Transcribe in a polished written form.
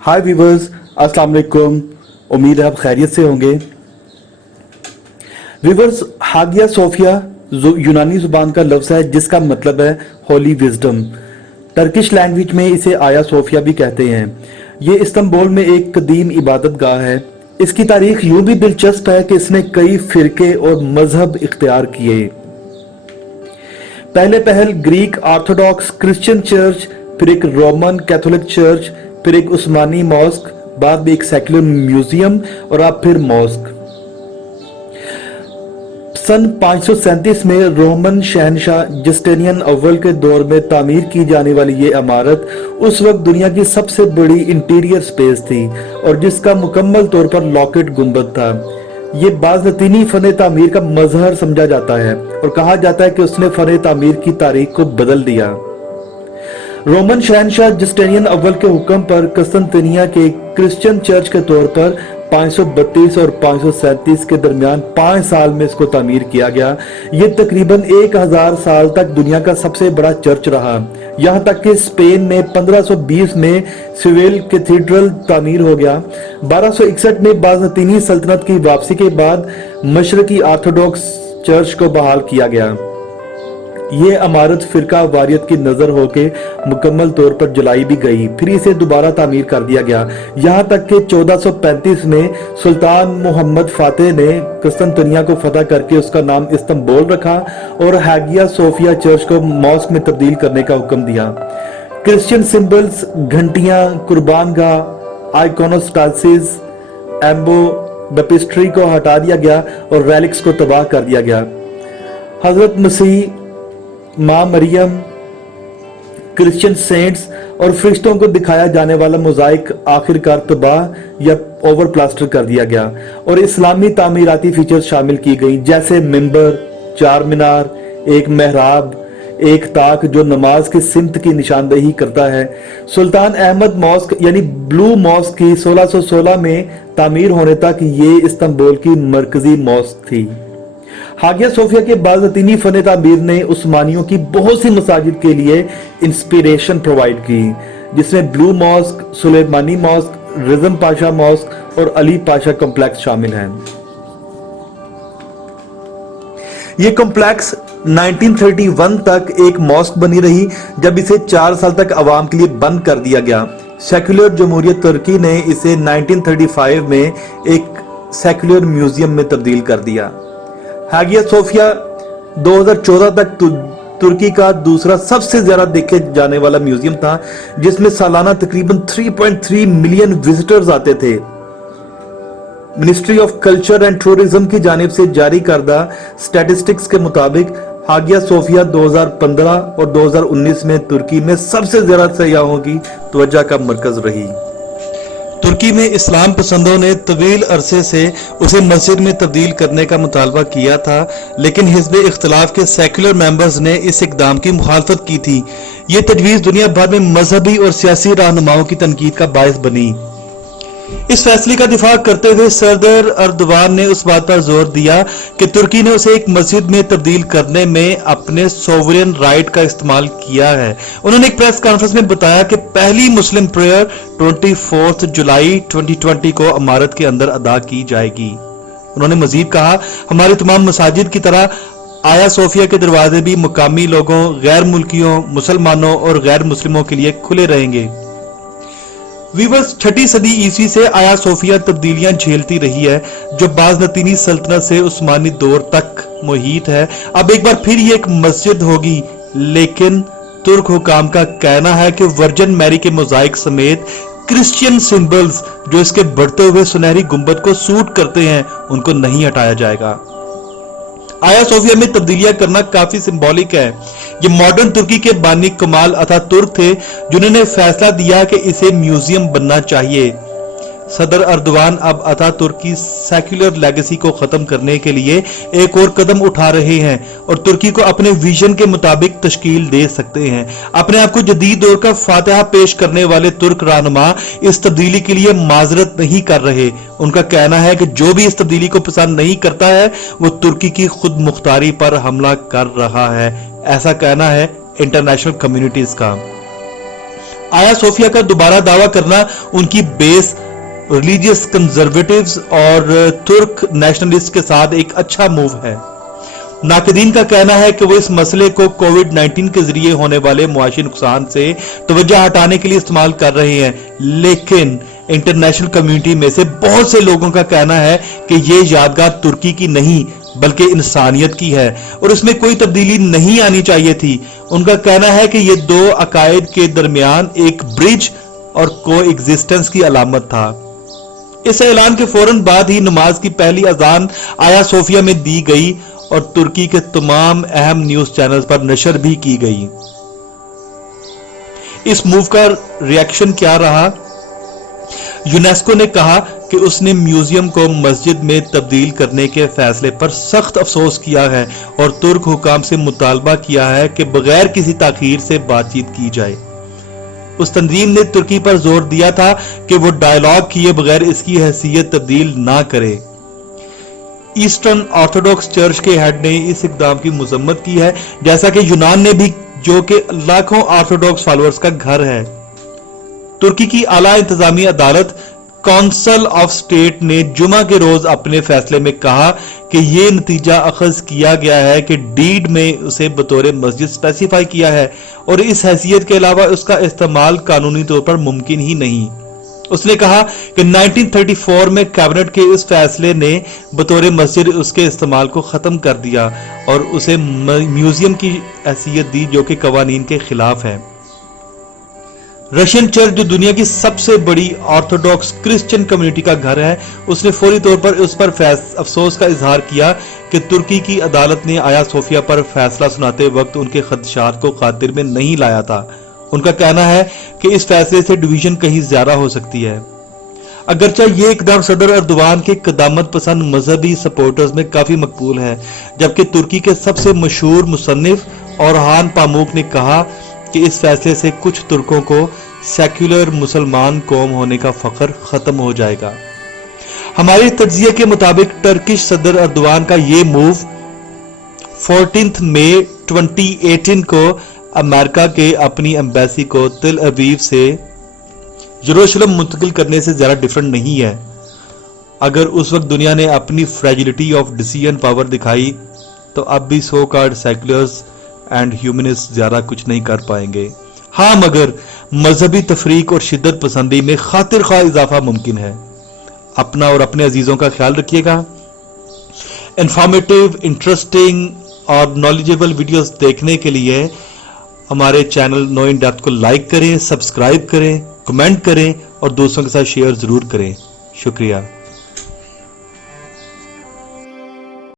हाय viewers, अस्सलाम वालेकुम। उम्मीद है आप खैरियत से होंगे। व्यूवर्स, हागिया सोफिया यूनानी जुबान का लफ्ज़ है जिसका मतलब है होली विजडम। टर्किश लैंग्वेज में इसे आया सोफिया भी कहते हैं। ये इस्तांबुल में एक कदीम इबादत गाह है। इसकी तारीख यूं भी दिलचस्प है कि इसने कई फिरके और मजहब इख्तियार किए। पहले पहल ग्रीक ऑर्थोडॉक्स क्रिश्चियन चर्च, फिर एक रोमन कैथोलिक चर्च, फिर एक उस्मानी मॉस्क, बाद में एक सेक्युलर म्यूजियम और अब फिर मॉस्क। सन 537 में रोमन शहनशाह जस्टिनियन अव्वल के दौर में तामीर की जाने वाली ये इमारत उस वक्त दुनिया की सबसे बड़ी इंटीरियर स्पेस थी और जिसका मुकम्मल तौर पर लॉकेट गुंबद था। ये बाज़नतीनी फन तामीर का मजहर समझा जाता है और कहा जाता है कि उसने फन तामीर की तारीख को बदल दिया। रोमन शहनशाह जस्टिनियन अव्वल के हुक्म पर कस्तंतिनिया के क्रिश्चियन चर्च के तौर पर 532 और 537 के दरमियान 5 साल में इसको तामीर किया गया। ये तकरीबन 1000 साल तक दुनिया का सबसे बड़ा चर्च रहा। यहाँ तक कि स्पेन में 1520 में सिविल कैथीड्रल तामीर हो गया। 1261 में बाज़नतीनी सल्तनत की वापसी के बाद मशरकी ऑर्थोडॉक्स चर्च को बहाल किया गया। ये इमारत फिरका वारियत की नजर होके मुकम्मल तौर पर जलाई भी गई, फिर इसे दोबारा तामीर कर दिया गया। यहाँ तक कि 1435 में सुल्तान मोहम्मद फातेह ने कस्तंतिनिया को फतह करके उसका नाम इस्तांबुल रखा और हागिया सोफिया चर्च को मॉस्क में तब्दील करने का हुक्म दिया। क्रिश्चियन सिंबल्स, घंटियां, कुर्बानगाह, आइकोनोस्टासिस, एम्बो बैप्टिस्ट्री को हटा दिया गया और रेलिक्स को तबाह कर दिया गया। हजरत मसीह, मां मरियम, क्रिश्चियन सेंट्स और फरिश्तों को दिखाया जाने वाला मोजाइक आखिरकार तबाह या ओवर प्लास्टर कर दिया गया और इस्लामी तामीराती फीचर्स शामिल की गई, जैसे मिंबर, चार मीनार, एक मेहराब, एक ताक जो नमाज की सिमत की निशानदेही करता है। सुल्तान अहमद मॉस्क यानी ब्लू मॉस्क की 1616 में तामीर होने तक ये इस्तांबुल की मरकजी मॉस्क थी। हागिया सोफिया के बाज़नतीनी फन तामीर ने उस्मानियों की बहुत सी मसाजिद के लिए इंस्पिरेशन प्रोवाइड की, जिसमें ब्लू मॉस्क, सुलेमानी मॉस्क, रिज़म पाशा मॉस्क और अली पाशा कॉम्प्लेक्स शामिल हैं। ये कॉम्प्लेक्स 1931 तक एक मॉस्क बनी रही, जब इसे 4 साल तक आवाम के लिए बंद कर दिया गया। सेक्युलर जमहूरियत तुर्की ने इसे 1935 में एक सेक्युलर म्यूजियम में तब्दील कर दिया। हागिया सोफिया 2014 तक तुर्की का दूसरा सबसे ज्यादा देखे जाने वाला म्यूजियम था, जिसमें सालाना तकरीबन 3.3 मिलियन विजिटर्स आते थे। Ministry of culture and tourism की जानिब से जारी करदा स्टैटिस्टिक्स के मुताबिक हागिया सोफिया 2015 और 2019 में तुर्की में सबसे ज्यादा सयाहों की तवज्जो का मरकज रही। तुर्की में इस्लाम पसंदों ने तवील अरसे से उसे मस्जिद में तब्दील करने का मुतालबा किया था, लेकिन हिज़्ब इख्तिलाफ के सेक्युलर मेंबर्स ने इस इक़दाम की मुखालफत की थी। ये तजवीज़ दुनिया भर में मजहबी और सियासी रहनुमाओं की तनकीद का बायस बनी। इस फैसले का दिफा करते हुए सदर अर्दवान ने उस बात पर जोर दिया कि तुर्की ने उसे एक मस्जिद में तब्दील करने में अपने सोवरेन राइट का इस्तेमाल किया है। उन्होंने एक प्रेस कॉन्फ्रेंस में बताया कि पहली मुस्लिम प्रेयर 24 जुलाई 2020 को इमारत के अंदर अदा की जाएगी। उन्होंने मजीद कहा, हमारी तमाम मसाजिद की तरह आया सोफिया के दरवाजे भी मुकामी लोगों, गैर मुल्कियों, मुसलमानों और गैर मुस्लिमों के लिए खुले रहेंगे। वीवर्स, 6ठी सदी ईस्वी से आया सोफिया तब्दीलियां झेलती रही है, जो बाज़नतीनी सल्तनत से उस्मानी दौर तक मुहित है। अब एक बार फिर ये एक मस्जिद होगी, लेकिन तुर्क हुकाम का कहना है कि वर्जन मैरी के मोजाइक समेत क्रिश्चियन सिंबल्स जो इसके बढ़ते हुए सुनहरी गुंबद को सूट करते हैं, उनको नहीं हटाया जाएगा। आया सोफिया में तब्दीलियां करना काफी सिंबॉलिक है। ये मॉडर्न तुर्की के बानी कमाल अतातुर्क थे, जिन्होंने फैसला दिया कि इसे म्यूजियम बनना चाहिए। सदर अर्दवान अब अतातुर्क की सेक्युलर लेगेसी को खत्म करने के लिए एक और कदम उठा रहे हैं और तुर्की को अपने विजन के मुताबिक तश्कील दे सकते हैं। अपने आप को जदीद दौर का फातिहा पेश करने वाले तुर्क रहनुमा इस तब्दीली के लिए माजरत नहीं कर रहे। उनका कहना है कि जो भी इस तब्दीली को पसंद नहीं करता है, वो तुर्की की खुद मुख्तारी पर हमला कर रहा है। ऐसा कहना है इंटरनेशनल कम्युनिटीज का। आया सोफिया का दोबारा दावा करना उनकी बेस रिलीजियस कंजर्वेटिव्स और तुर्क नेशनलिस्ट के साथ एक अच्छा मूव है। नाकदीन का कहना है कि वो इस मसले को कोविड-19 के जरिए होने वाले मुआशी नुकसान से तवज्जो हटाने के लिए इस्तेमाल कर रहे हैं, लेकिन इंटरनेशनल कम्युनिटी में से बहुत से लोगों का कहना है कि ये यादगार तुर्की की नहीं बल्कि इंसानियत की है और इसमें कोई तब्दीली नहीं आनी चाहिए थी। उनका कहना है कि ये दो अकायद के दरमियान एक ब्रिज और को एग्जिस्टेंस की अलामत था। इस ऐलान के फौरन बाद ही नमाज की पहली अजान आया सोफिया में दी गई और तुर्की के तमाम अहम न्यूज चैनल्स पर नशर भी की गई। इस मूव का रिएक्शन क्या रहा? यूनेस्को ने कहा कि उसने म्यूजियम को मस्जिद में तब्दील करने के फैसले पर सख्त अफसोस किया है और तुर्क हुकाम से मुतालबा किया है कि बगैर किसी ताखीर से बातचीत की जाए। उस तंजीम ने तुर्की पर जोर दिया था कि वो डायलॉग किए बगैर इसकी हैसियत तब्दील ना करे। ईस्टर्न ऑर्थोडॉक्स चर्च के हेड ने इस इकदाम की मजम्मत की है, जैसा कि यूनान ने भी, जो कि लाखों ऑर्थोडॉक्स फॉलोअर्स का घर है। तुर्की की आला इंतजामी अदालत काउंसिल ऑफ स्टेट ने जुमा के रोज अपने फैसले में कहा कि यह नतीजा अखज किया गया है कि डीड में उसे बतौर मस्जिद स्पेसिफाई किया है और इस हैसियत के अलावा उसका इस्तेमाल कानूनी तौर पर मुमकिन ही नहीं। उसने कहा कि 1934 में कैबिनेट के इस फैसले ने बतौर मस्जिद उसके इस्तेमाल को खत्म कर दिया और उसे म्यूजियम की हैसियत दी, जो कि कवानीन के खिलाफ है। रशियन चर्च, जो दुनिया की सबसे बड़ी ऑर्थोडॉक्स क्रिश्चियन कम्युनिटी का घर है, उसने फौरी तौर पर उस पर अफसोस का इजहार किया कि तुर्की की अदालत ने आया सोफिया पर फैसला सुनाते वक्त उनके खदशात को खातिर में नहीं लाया था। उनका कहना है कि इस फैसले से डिवीजन कहीं ज्यादा हो सकती है। अगरचे ये इकदाम सदर अर्दवान के कदामत पसंद मजहबी सपोर्टर्स में काफी मकबूल है, जबकि तुर्की के सबसे मशहूर मुसन्निफ औरहान पामुक ने कहा कि इस फैसले से कुछ तुर्कों को सेक्युलर मुसलमान कौम होने का फख्र खत्म हो जाएगा। हमारे तज्जिये के मुताबिक टर्किश सदर अर्दवान का ये मूव 14 मई 2018 को अमेरिका के अपनी एम्बेसी को तिल अवीव से यरूशलेम मुंतकिल करने से ज्यादा डिफरेंट नहीं है। अगर उस वक्त दुनिया ने अपनी फ्रेजिलिटी ऑफ डिसीजन पावर दिखाई तो अब भी so called seculars and humanist ज्यादा कुछ नहीं कर पाएंगे। हाँ, मगर मजहबी तफरीक और शिद्दत पसंदी में खातिर खा इजाफा मुमकिन है। अपना और अपने अजीजों का ख्याल रखिएगा। इंफॉर्मेटिव, इंटरेस्टिंग और नॉलेजेबल वीडियोस देखने के लिए हमारे चैनल नो इन डेप्थ को लाइक करें, सब्सक्राइब करें, कमेंट करें और दोस्तों के साथ शेयर जरूर करें। शुक्रिया।